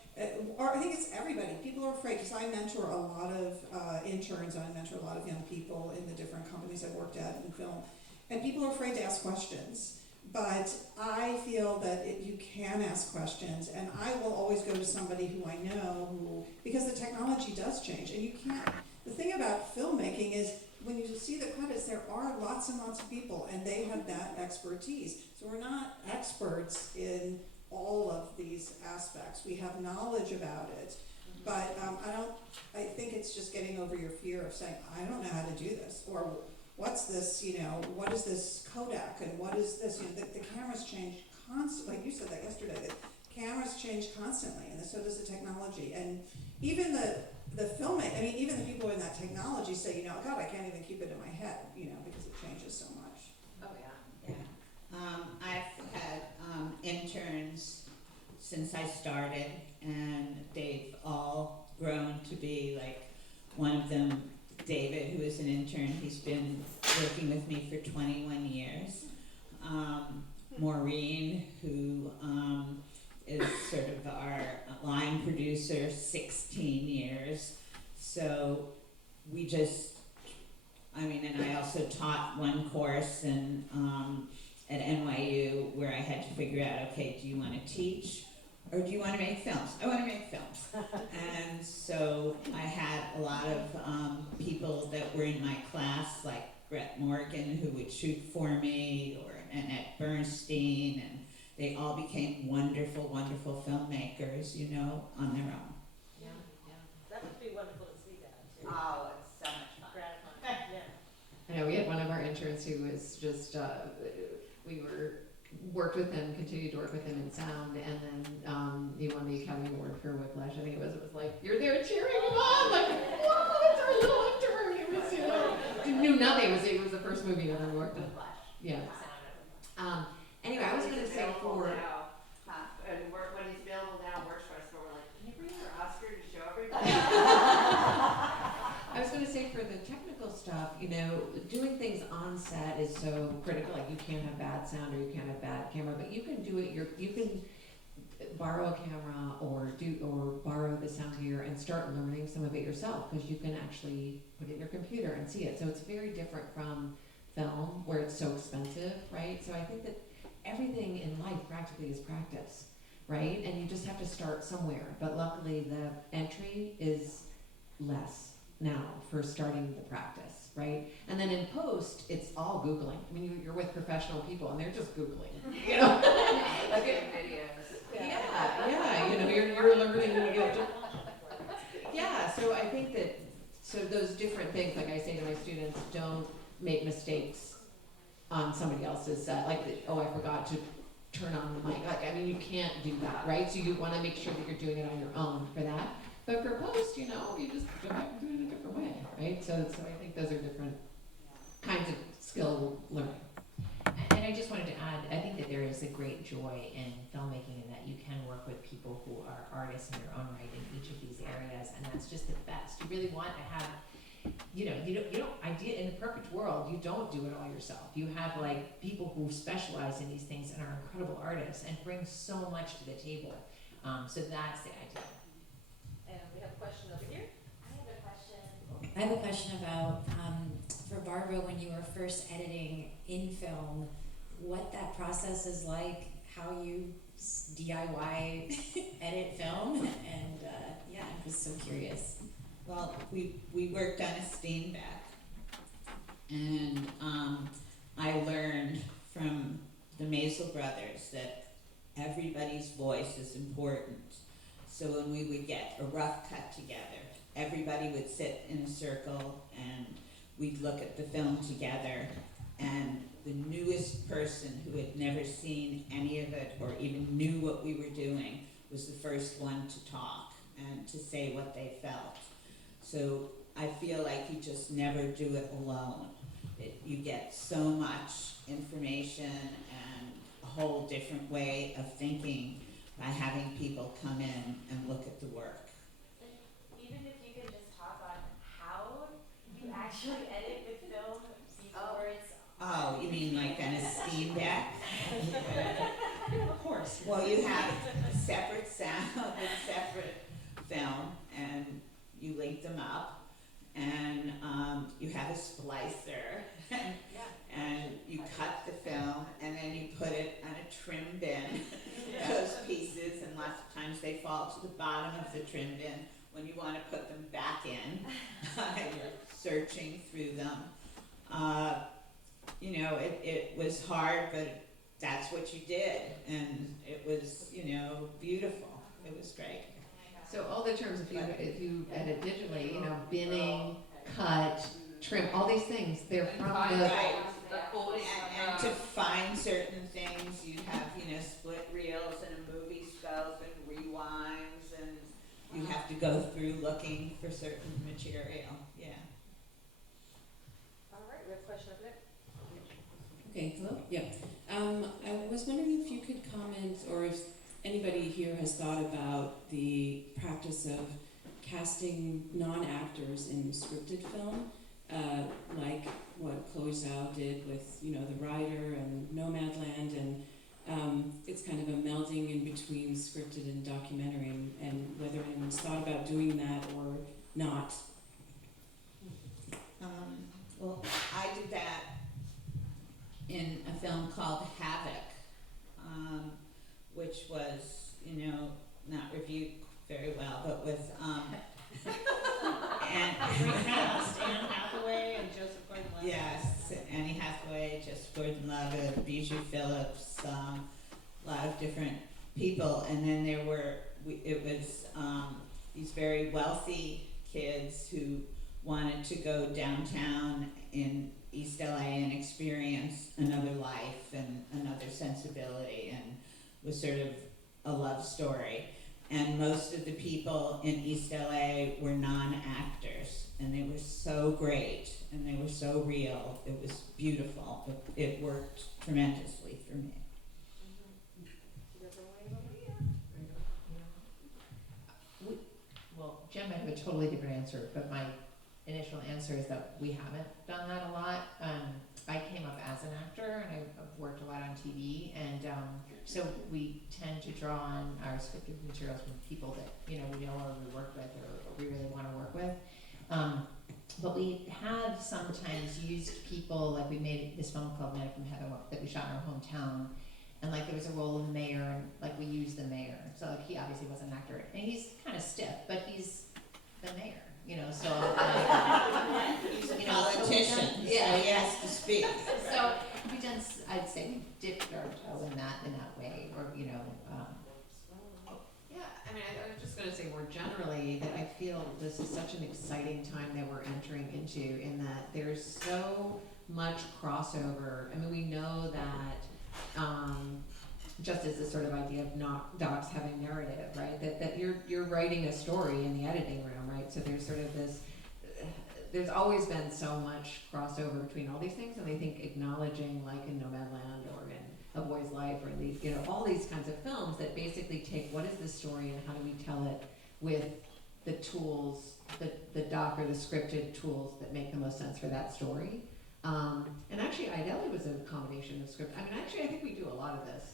or I think it's everybody. People are afraid, because I mentor a lot of interns, and I mentor a lot of young people in the different companies I've worked at in film, and people are afraid to ask questions. But I feel that you can ask questions, and I will always go to somebody who I know, because the technology does change, and you can't. The thing about filmmaking is, when you see the credits, there are lots and lots of people, and they have that expertise. So we're not experts in all of these aspects. We have knowledge about it, but I think it's just getting over your fear of saying, I don't know how to do this, or what's this, you know, what is this Kodak, and what is this, you know, the cameras change constantly, like you said that yesterday, the cameras change constantly, and so does the technology, and even the filming, I mean, even the people in that technology say, you know, God, I can't even keep it in my head, you know, because it changes so much. Oh, yeah. I've had interns since I started, and they've all grown to be, like, one of them, David, who is an intern, he's been working with me for 21 years. Maureen, who is sort of our line producer, 16 years. So we just, I mean, and I also taught one course at NYU where I had to figure out, okay, do you want to teach or do you want to make films? I want to make films. And so I had a lot of people that were in my class, like Brett Morgan, who would shoot for me, or Annette Bernstein, and they all became wonderful, wonderful filmmakers, you know, on their own. Yeah, yeah. That would be wonderful to see that, too. Oh, it's so much fun. Gratifying, yeah. I know we had one of our interns who was just, worked with him, continued to work with him in sound, and then he won the Academy Award for Whiplash. I think it was like, you're there cheering him on, like, whoa, it's our little intern. It was, you know, he knew nothing. It was the first movie that I worked on. Yeah. Anyway, I was going to say for... And when he's available now, works for us, but we're like, can you bring your Oscar to show everybody? I was going to say for the technical stuff, you know, doing things on set is so critical. Like, you can't have bad sound or you can't have bad camera, but you can do it. You can borrow a camera or borrow the sound gear and start learning some of it yourself, because you can actually put it in your computer and see it. So it's very different from film, where it's so expensive, right? So I think that everything in life practically is practice, right? And you just have to start somewhere. But luckily, the entry is less now for starting the practice, right? And then in post, it's all Googling. I mean, you're with professional people, and they're just Googling, you know? Like videos. Yeah, you know, you're learning, you know. Yeah, so I think that, so those different things, like I say to my students, don't make mistakes on somebody else's set. Like, oh, I forgot to turn on the mic. Like, I mean, you can't do that, right? So you wanna make sure that you're doing it on your own for that. But for post, you know, you just go back and do it in a different way, right? So I think those are different kinds of skill learning. And I just wanted to add, I think that there is a great joy in filmmaking in that you can work with people who are artists in their own right in each of these areas, and that's just the best. You really want to have, you don't, in the perfect world, you don't do it all yourself. You have like people who specialize in these things and are incredible artists and bring so much to the table. So that's the idea. And we have a question over here. I have a question about, for Barbara, when you were first editing in film, what that process is like, how you DIY edit film, and yeah, I'm just so curious. Well, we worked on a steam deck, and I learned from the Maisel brothers that everybody's voice is important. So when we would get a rough cut together, everybody would sit in a circle and we'd look at the film together, and the newest person who had never seen any of it or even knew what we were doing was the first one to talk and to say what they felt. So I feel like you just never do it alone. You get so much information and a whole different way of thinking by having people come in and look at the work. Even if you could just talk on how you actually edit the film before it's. Oh, you mean like on a steam deck? Of course. Well, you have separate sound and separate film, and you link them up, and you have a splicer, and you cut the film, and then you put it on a trim bin, those pieces, and lots of times they fall to the bottom of the trim bin when you want to put them back in. You're searching through them. You know, it was hard, but that's what you did, and it was, you know, beautiful. It was great. So all the terms, if you edit digitally, you know, binning, cut, trim, all these things, they're from the. Right. And to find certain things, you have, you know, split reels, and a movie spells and rewinds, and you have to go through looking for certain material. Yeah. All right, we have a question over there. Okay, hello? Yeah. I was wondering if you could comment, or if anybody here has thought about the practice of casting non-actors in scripted film, like what Chloe Zhao did with, you know, The Rider and Nomadland, and it's kind of a melding in between scripted and documentary, and whether anyone's thought about doing that or not. Well, I did that in a film called Havoc, which was, you know, not reviewed very well, but with and Anne Hathaway and Joseph Gordon-Levitt. yes, Annie Hathaway, Joseph Gordon-Levitt, Bijou Phillips, a lot of different people, and then there were it was these very wealthy kids who wanted to go downtown in East LA and experience another life and another sensibility, and was sort of a love story. And most of the people in East LA were non-actors, and they were so great, and they were so real. It was beautiful. It worked tremendously for me. Well, Jen might have a totally different answer, but my initial answer is that we haven't done that a lot. I came up as an actor, and I've worked a lot on TV, and so we tend to draw on our scripted materials from people that, you know, we know or we work with or we really want to work with. But we have sometimes used people, like we made this film called Men from Heaven that we shot in our hometown, and like there was a role of the mayor, and like we used the mayor. So like he obviously wasn't an actor, and he's kind of stiff, but he's the mayor. You know, so He's a politician, so he has to speak. So we've done. I'd say we dipped our toe in that way, or you know. Yeah, I mean, I was just gonna say more generally that I feel this is such an exciting time that we're entering into, in that there's so much crossover. I mean, we know that just as this sort of idea of not docs having narrative, right? That you're writing a story in the editing room, right? So there's sort of this, there's always been so much crossover between all these things, and I think acknowledging, like in Nomadland or in A Boy's Life, or these, you know, all these kinds of films that basically take what is the story and how do we tell it with the tools, the doc or the scripted tools that make the most sense for that story. And actually, Idelli was a combination of script. I mean, actually, I think we do a lot of this.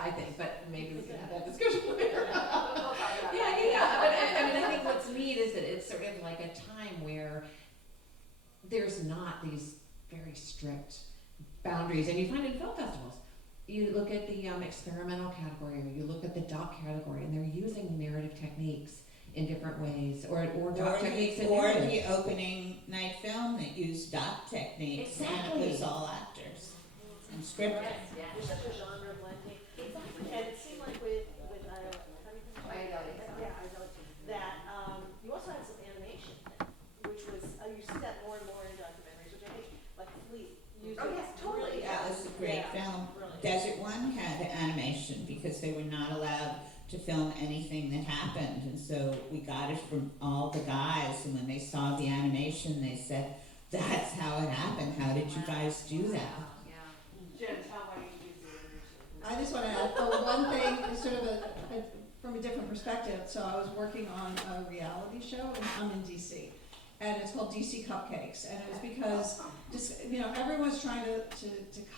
I think, but maybe we can have that discussion later. Yeah. But I mean, I think what's neat is that it's sort of like a time where there's not these very strict boundaries, and you find in film festivals. You look at the experimental category, or you look at the doc category, and they're using narrative techniques in different ways, or doc techniques in or narrative. the opening night film that used doc techniques, and it was all actors and scripted. There's such a genre blending. Exactly. And it seemed like with that you also had some animation, which was you see that more and more in documentaries, which I think like Fleet used. Oh yes, totally. That was a great film. Brilliant. Desert One had animation because they were not allowed to film anything that happened, and so we got it from all the guys, and when they saw the animation they said, that's how it happened. How did you guys do that? Jen, tell why you use it. I just want to add one thing, sort of from a different perspective. So I was working on a reality show, and I'm in DC, and it's called DC Cupcakes, and it was because just, you know, everyone's trying to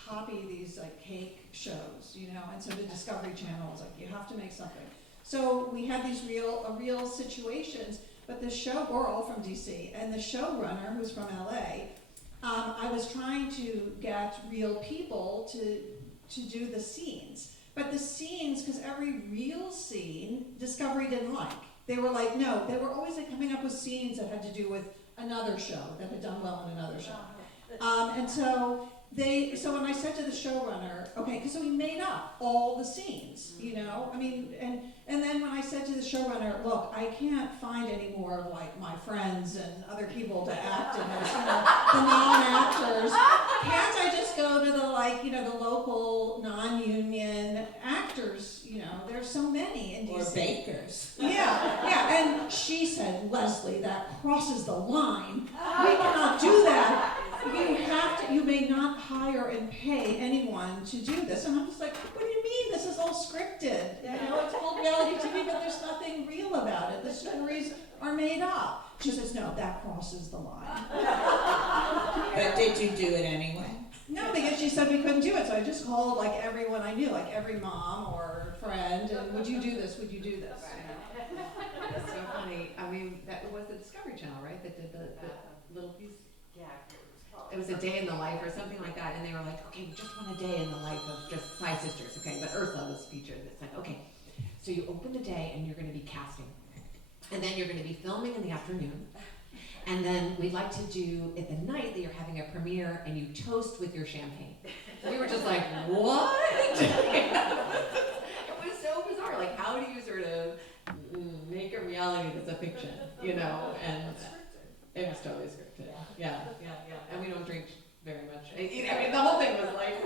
copy these like cake shows, you know, and so the Discovery Channel was like, you have to make something. So we had these real situations, but the show, we're all from DC, and the showrunner, who's from LA, I was trying to get real people to do the scenes. But the scenes, because every real scene, Discovery didn't like. They were like, no, they were always like coming up with scenes that had to do with another show, that had done well in another show. And so when I said to the showrunner, okay, because so we made up all the scenes, you know, I mean, and then when I said to the showrunner, look, I can't find any more of like my friends and other people to act in this, you know, the non-actors. Can't I just go to the like, you know, the local non-union actors, you know, there's so many in DC. Or bakers. Yeah, and she said, Leslie, that crosses the line. We cannot do that. You may not hire and pay anyone to do this. And I'm just like, what do you mean? This is all scripted. You know, it's called reality TV, but there's nothing real about it. The stories are made up. She says, no, that crosses the line. But did you do it anyway? No, because she said we couldn't do it. So I just called like everyone I knew, like every mom or friend, and would you do this? Would you do this? You know? That's so funny. I mean, that was the Discovery Channel, right? That did the little piece. Yeah. It was a day in the life or something like that, and they were like, okay, we just want a day in the life of just 5 sisters, okay? But Ursula was featured. It's like, okay, so you open the day and you're going to be casting, and then you're going to be filming in the afternoon, and then we'd like to do at the night that you're having a premiere, and you toast with your champagne. We were just like, what? It was so bizarre. Like, how do you sort of make a reality that's a fiction, you know? And it was totally scripted. Yeah. And we don't drink very much. I mean, the whole thing was like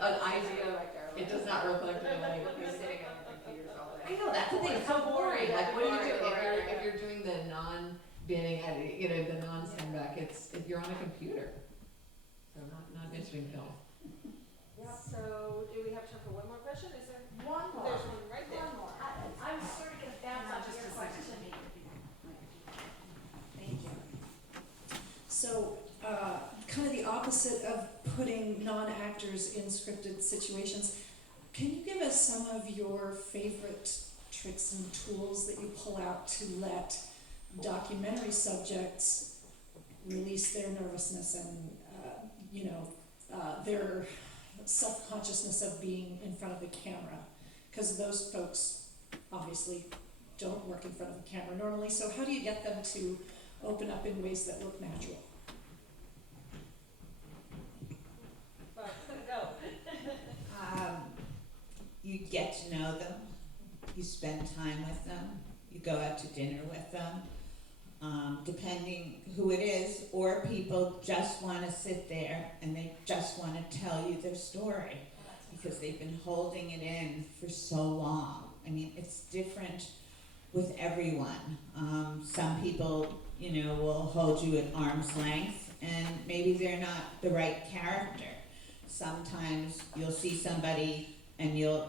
an idea. It does not reflect reality. Sitting on your computers all day. I know, that's the thing. It's so boring. Like, what do you do if you're doing the non-binning editing, you know, the non-sendback? If you're on a computer. So not interesting film. Yeah, so do we have time for one more question? Is there? One more. There's one right there. One more. I'm sort of gonna bounce off your question. Thank you. So, kind of the opposite of putting non-actors in scripted situations, can you give us some of your favorite tricks and tools that you pull out to let documentary subjects release their nervousness and, their self-consciousness of being in front of the camera? Because those folks obviously don't work in front of the camera normally, so how do you get them to open up in ways that look natural? Go. You get to know them, you spend time with them, you go out to dinner with them, depending who it is, or people just want to sit there and they just want to tell you their story. because they've been holding it in for so long. I mean, it's different with everyone. Some people, you know, will hold you at arm's length, and maybe they're not the right character. Sometimes you'll see somebody and you'll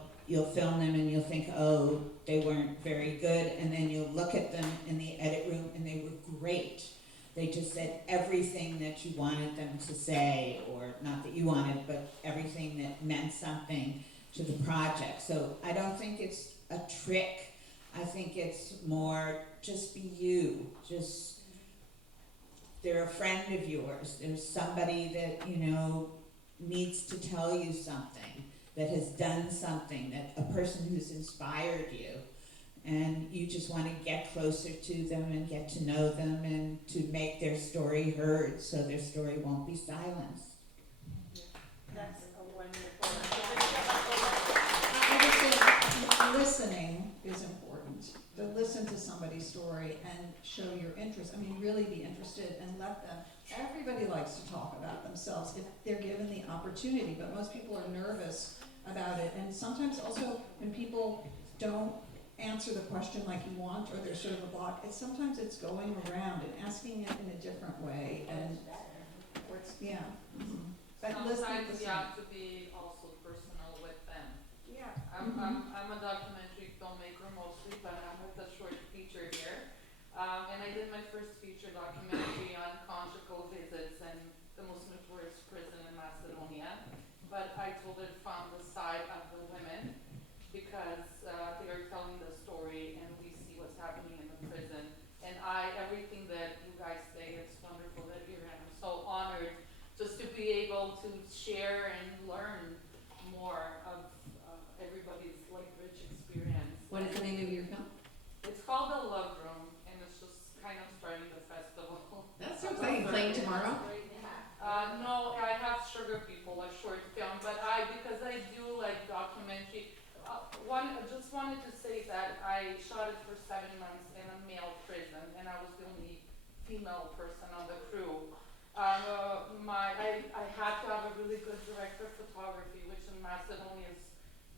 film them and you'll think, oh, they weren't very good, and then you'll look at them in the edit room and they were great. They just said everything that you wanted them to say, or not that you wanted, but everything that meant something to the project. So I don't think it's a trick. I think it's more just be you. Just, they're a friend of yours. There's somebody that, you know, needs to tell you something, that has done something, that a person who's inspired you. And you just want to get closer to them and get to know them and to make their story heard so their story won't be silenced. That's a wonderful. I would say listening is important. To listen to somebody's story and show your interest. I mean, really be interested and let them. Everybody likes to talk about themselves if they're given the opportunity, but most people are nervous about it. And sometimes also when people don't answer the question like you want, or there's sort of a block, sometimes it's going around and asking it in a different way. And yeah. Mm-hmm. But sometimes you have to be also personal with them. Yeah. I'm a documentary filmmaker mostly, but I'm with a short feature here. And I did my first feature documentary on conjugal visits in the most notorious prison in Macedonia. But I told it from the side of the women, because they are telling the story and we see what's happening in the prison. And everything that you guys say, it's wonderful that you're here. I'm so honored just to be able to share and learn more of everybody's like rich experience. What is the name of your film? It's called The Love Room, and it's just kind of starting the festival. That's so exciting. Playing tomorrow? No, I have Sugar People, a short film, but because I do like documentary, just wanted to say that I shot it for 7 months in a male prison, and I was the only female person on the crew. I had to have a really good director of photography, which in Macedonia is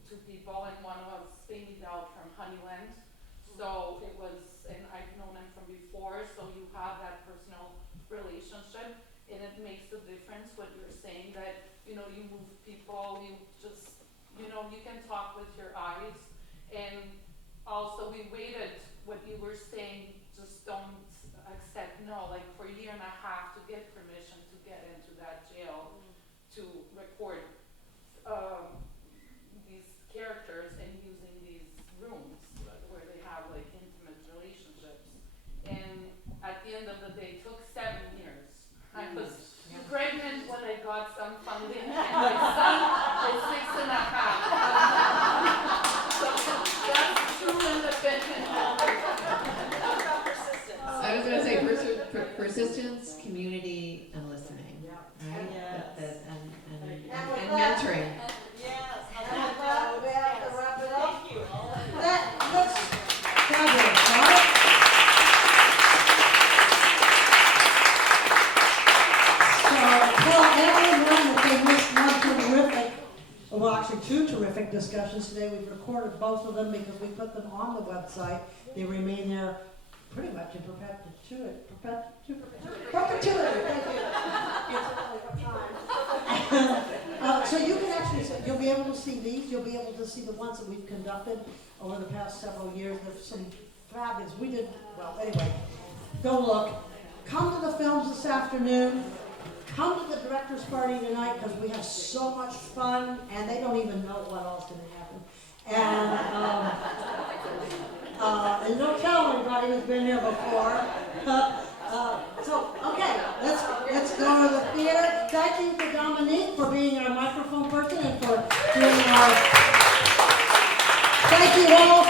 2 people, and one was Femedel from Honeyland. So it was, and I've known him from before, so you have that personal relationship, and it makes a difference what you're saying, that, you know, you move people, you just, you know, you can talk with your eyes. And also we waited, what you were saying, just don't accept no, like for a year and a half to get permission to get into that jail to record these characters and using these rooms where they have like intimate relationships. And at the end of the day, it took 7 years. I was pregnant when I got some funding, and my son is 6.5. So that's true independent. I was going to say persistence, community, and listening, right? Yes. And mentoring. Yes. We have to wrap it up. Thank you. That's fabulous, right? So tell everyone that they missed one terrific, well actually 2 terrific discussions today. We've recorded both of them because we put them on the website. They remain there pretty much in perpetuity. Perpetuity, thank you. So you can actually, you'll be able to see these, you'll be able to see the ones that we've conducted over the past several years. There's some fabulous, well, anyway, go look. Come to the films this afternoon. Come to the director's party tonight because we have so much fun and they don't even know what else is going to happen. And don't tell anybody who's been here before. So, okay, let's go to the theater. Thank you to Dominique for being our microphone person and for doing our... Thank you all